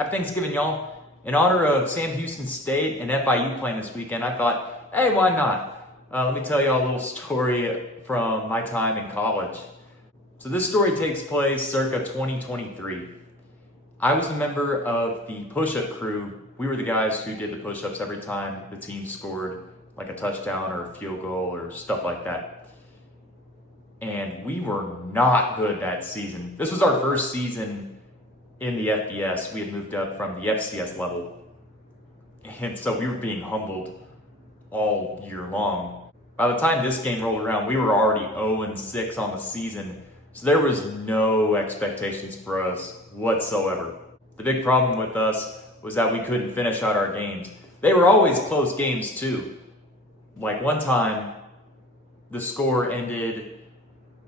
Happy Thanksgiving, y'all. In honor of Sam Houston State and FIU playing this weekend, I thought, hey, why not? Let me tell y'all a little story from my time in college. So this story takes place circa 2023. I was a member of the push-up crew. We were the guys who did the push-ups every time the team scored like a touchdown or a field goal or stuff like that. And we were not good that season. This was our first season in the FBS. We had moved up from the FCS level. And so we were being humbled all year long. By the time this game rolled around, we were already 0-6 on the season. So there was no expectations for us whatsoever. The big problem with us was that we couldn't finish out our games. They were always close games too. Like one time, the score ended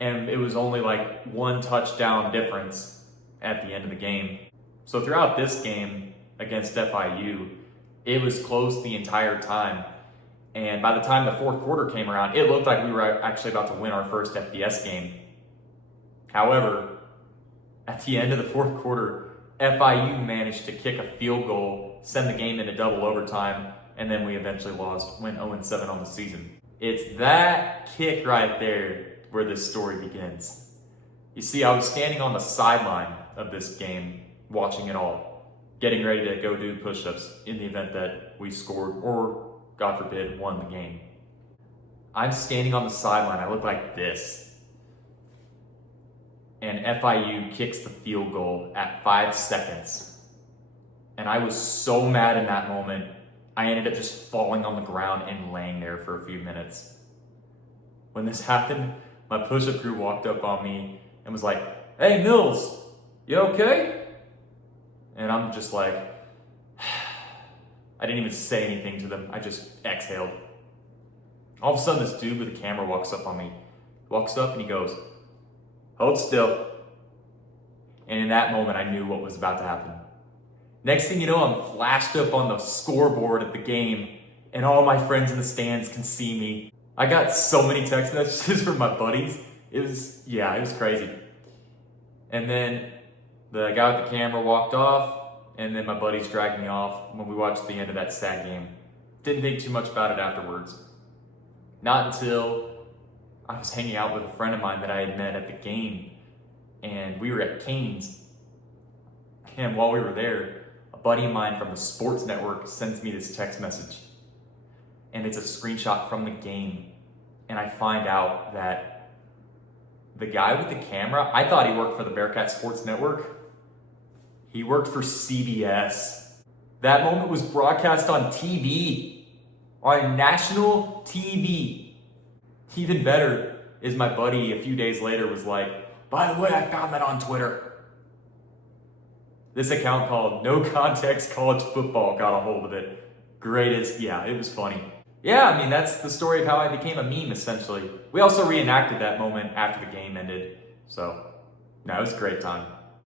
and it was only like one touchdown difference at the end of the game. So throughout this game against FIU, it was close the entire time. And by the time the fourth quarter came around, it looked like we were actually about to win our first FBS game. However, at the end of the fourth quarter, FIU managed to kick a field goal, send the game into double overtime, and then we eventually lost, went 0-7 on the season. It's that kick right there where this story begins. You see, I was standing on the sideline of this game, watching it all, getting ready to go do push-ups in the event that we scored or, God forbid, won the game. I'm standing on the sideline. I look like this. And FIU kicks the field goal at 5 seconds. And I was so mad in that moment, I ended up just falling on the ground and laying there for a few minutes. When this happened, my push-up crew walked up on me and was like, "Hey, Mills, you okay?" And I'm just like, I didn't even say anything to them. I just exhaled. All of a sudden, this dude with a camera walks up on me. Walks up and he goes, "Hold still." And in that moment, I knew what was about to happen. Next thing you know, I'm flashed up on the scoreboard at the game, and all my friends in the stands can see me. I got so many text messages from my buddies. It was crazy. And then the guy with the camera walked off, and then my buddies dragged me off when we watched the end of that sad game. Didn't think too much about it afterwards. Not until I was hanging out with a friend of mine that I had met at the game, and we were at Canes. And while we were there, a buddy of mine from the sports network sends me this text message. And it's a screenshot from the game. And I find out that the guy with the camera, I thought he worked for the Bearcat Sports Network. He worked for CBS. That moment was broadcast on TV, on national TV. Even better is my buddy a few days later was like, "By the way, I found that on Twitter." This account called No Context College Football got a hold of it. Greatest, it was funny. Yeah, I mean, that's the story of how I became a meme, essentially. We also reenacted that moment after the game ended. So, it was a great time.